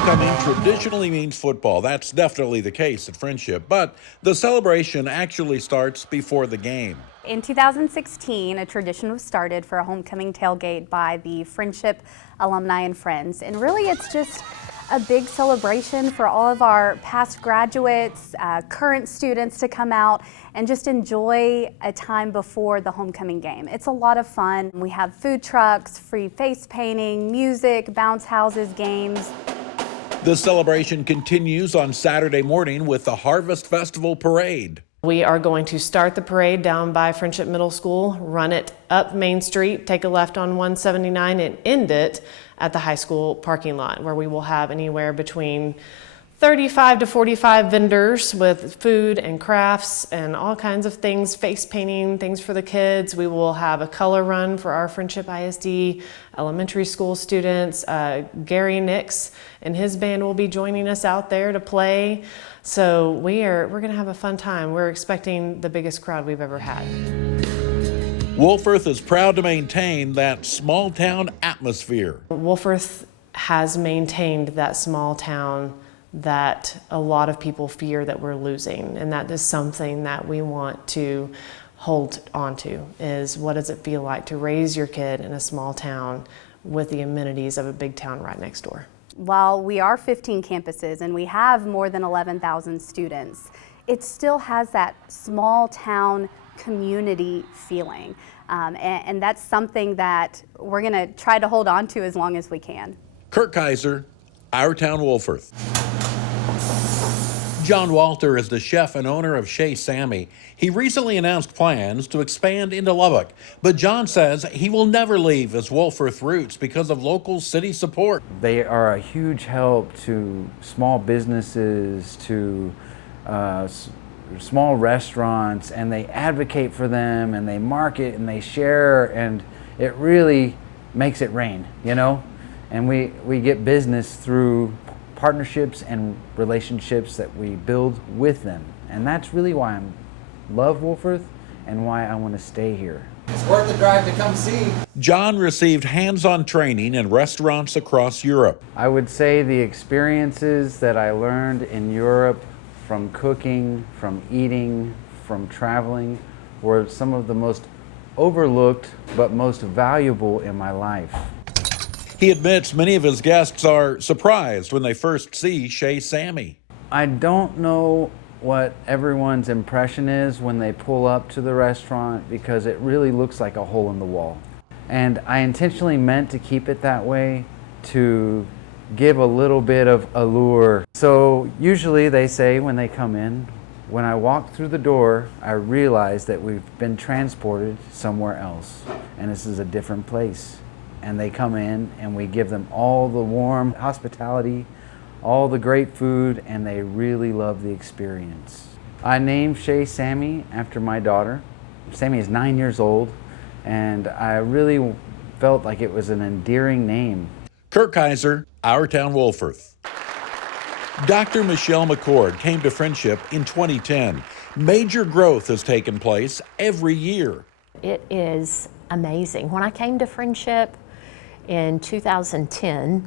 Homecoming traditionally means football. That's definitely the case at Friendship, but the celebration actually starts before the game. In 2016, a tradition was started for a homecoming tailgate by the Friendship alumni and friends. And really it's just a big celebration for all of our past graduates, current students to come out and just enjoy a time before the homecoming game. It's a lot of fun. We have food trucks, free face painting, music, bounce houses, games. The celebration continues on Saturday morning with the Harvest Festival Parade. We are going to start the parade down by Friendship Middle School, run it up Main Street, take a left on 179 and end it at the high school parking lot, where we will have anywhere between 35 to 45 vendors with food and crafts and all kinds of things, face painting, things for the kids. We will have a color run for our Friendship ISD elementary school students. Gary Nix and his band will be joining us out there to play. So we're gonna have a fun time. We're expecting the biggest crowd we've ever had. Wolfforth is proud to maintain that small town atmosphere. Wolfforth has maintained that small town that a lot of people fear that we're losing, and that is something that we want to hold on to, is what does it feel like to raise your kid in a small town with the amenities of a big town right next door. While we are 15 campuses and we have more than 11,000 students, it still has that small town community feeling. And that's something that we're gonna try to hold on to as long as we can. Kurt Kaiser, Our Town Wolfforth. John Walter is the chef and owner of Chez Sammy. He recently announced plans to expand into Lubbock, but John says he will never leave his Wolfforth roots because of local city support. They are a huge help to small businesses, to small restaurants, and they advocate for them, and they market, and they share, and it really makes it rain, you know? And we get business through partnerships and relationships that we build with them. And that's really why I love Wolfforth and why I want to stay here. It's worth the drive to come see. John received hands-on training in restaurants across Europe. I would say the experiences that I learned in Europe from cooking, from eating, from traveling were some of the most overlooked but most valuable in my life. He admits many of his guests are surprised when they first see Chez Sammy. I don't know what everyone's impression is when they pull up to the restaurant, because it really looks like a hole in the wall. And I intentionally meant to keep it that way to give a little bit of allure. So usually they say when they come in, when I walk through the door, I realize that we've been transported somewhere else, and this is a different place. And they come in and we give them all the warm hospitality, all the great food, and they really love the experience. I named Chez Sammy after my daughter. Sammy is 9 years old, and I really felt like it was an endearing name. Kurt Kaiser, Our Town Wolfforth. Dr. Michelle McCord came to Friendship in 2010. Major growth has taken place every year. It is amazing. When I came to Friendship in 2010,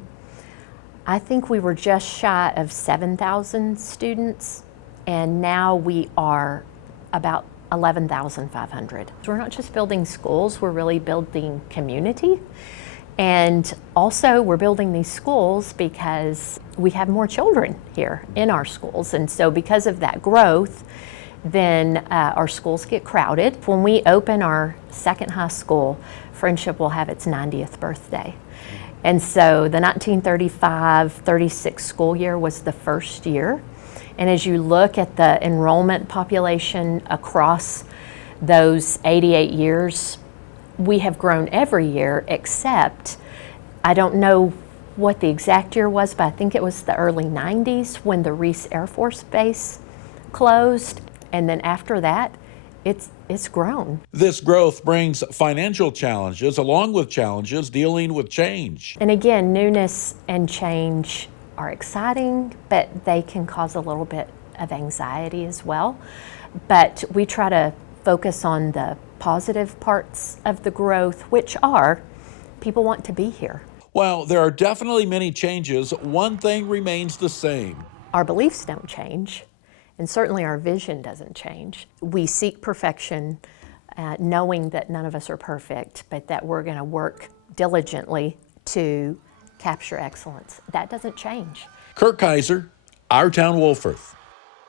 I think we were just shy of 7,000 students, and now we are about 11,500. We're not just building schools, we're really building community. And also we're building these schools because we have more children here in our schools. And so because of that growth, then our schools get crowded. When we open our second high school, Friendship will have its 90th birthday. And so the 1935-36 school year was the first year. And as you look at the enrollment population across those 88 years, we have grown every year, except I don't know what the exact year was, but I think it was the early 90s when the Reese Air Force Base closed. And then after that, it's grown. This growth brings financial challenges along with challenges dealing with change. And again, newness and change are exciting, but they can cause a little bit of anxiety as well. But we try to focus on the positive parts of the growth, which are people want to be here. While there are definitely many changes, one thing remains the same. Our beliefs don't change, and certainly our vision doesn't change. We seek perfection, knowing that none of us are perfect, but that we're going to work diligently to capture excellence. That doesn't change. Kirk Kaiser, Our Town Wolfforth.